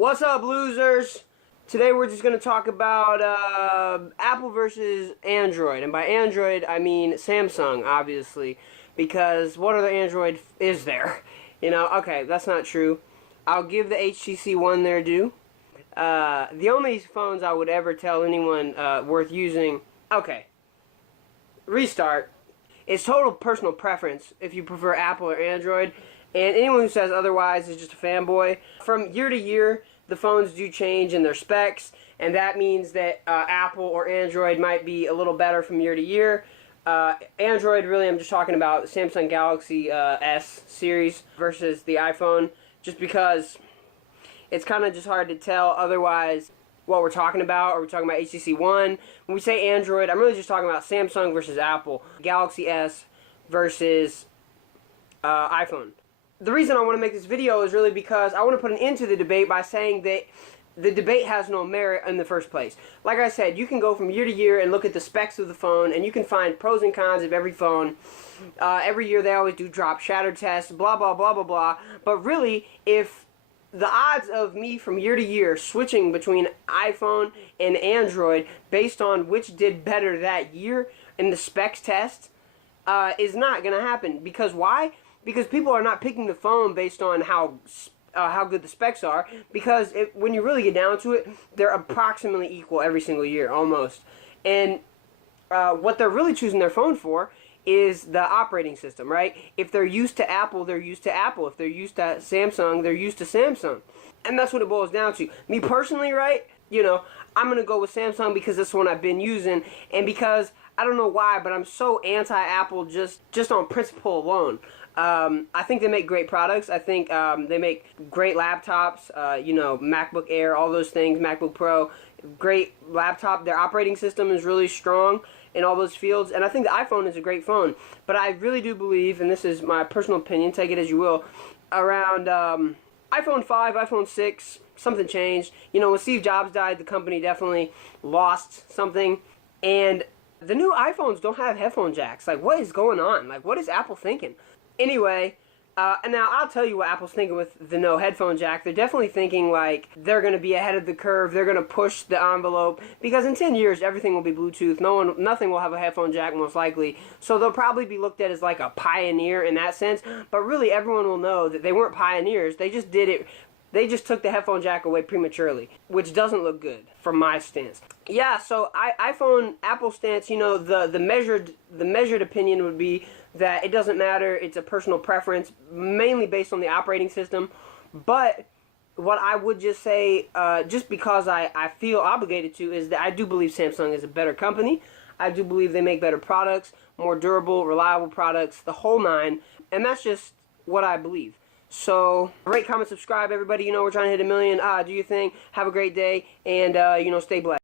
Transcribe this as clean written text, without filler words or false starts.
What's up, losers? Today we're just going to talk about Apple versus Android. And by Android, I mean Samsung, obviously. Because what other Android is there? You know, okay, that's not true. I'll give the HTC One their due. The only phones I would ever tell anyone worth using... Okay. Restart. It's total personal preference if you prefer Apple or Android. And anyone who says otherwise is just a fanboy. From year to year, the phones do change in their specs, and that means that Apple or Android might be a little better from year to year. Android, really, I'm just talking about Samsung Galaxy S series versus the iPhone, just because it's kind of just hard to tell otherwise what we're talking about. Are we talking about HTC One? When we say Android, I'm really just talking about Samsung versus Apple, Galaxy S versus iPhone. The reason I want to make this video is really because I want to put an end to the debate by saying that the debate has no merit in the first place. Like I said, you can go from year to year and look at the specs of the phone, and you can find pros and cons of every phone. Every year they always do drop shatter tests, blah, blah, blah, blah, blah. But really, if the odds of me from year to year switching between iPhone and Android based on which did better that year in the specs test is not going to happen. Because why? Because people are not picking the phone based on how good the specs are, because when you really get down to it, they're approximately equal every single year, almost. And what they're really choosing their phone for is the operating system, right? If they're used to Apple, they're used to Apple. If they're used to Samsung, they're used to Samsung. And that's what it boils down to. Me personally, right, you know, I'm going to go with Samsung because that's the one I've been using, and because, I don't know why, but I'm so anti-Apple just on principle alone. I think they make great products. I think they make great laptops, you know, MacBook Air, all those things, MacBook Pro, great laptop. Their operating system is really strong in all those fields, and I think the iPhone is a great phone. But I really do believe, and this is my personal opinion, take it as you will, around iPhone 5, iPhone 6, something changed. You know, when Steve Jobs died, the company definitely lost something, and the new iPhones don't have headphone jacks. Like, what is going on? Like, what is Apple thinking? Anyway, and now I'll tell you what Apple's thinking with the no headphone jack. They're definitely thinking like they're going to be ahead of the curve. They're going to push the envelope, because in 10 years everything will be Bluetooth. Nothing will have a headphone jack most likely. So they'll probably be looked at as like a pioneer in that sense. But really, everyone will know that they weren't pioneers. They just did it. They just took the headphone jack away prematurely, which doesn't look good from my stance. Yeah, so Apple stance, you know, the measured opinion would be that it doesn't matter. It's a personal preference, mainly based on the operating system. But what I would just say, just because I feel obligated to, is that I do believe Samsung is a better company. I do believe they make better products, more durable, reliable products, the whole nine. And that's just what I believe. So, rate, comment, subscribe, everybody. You know, we're trying to hit 1 million. Do your thing. Have a great day. And, you know, stay blessed.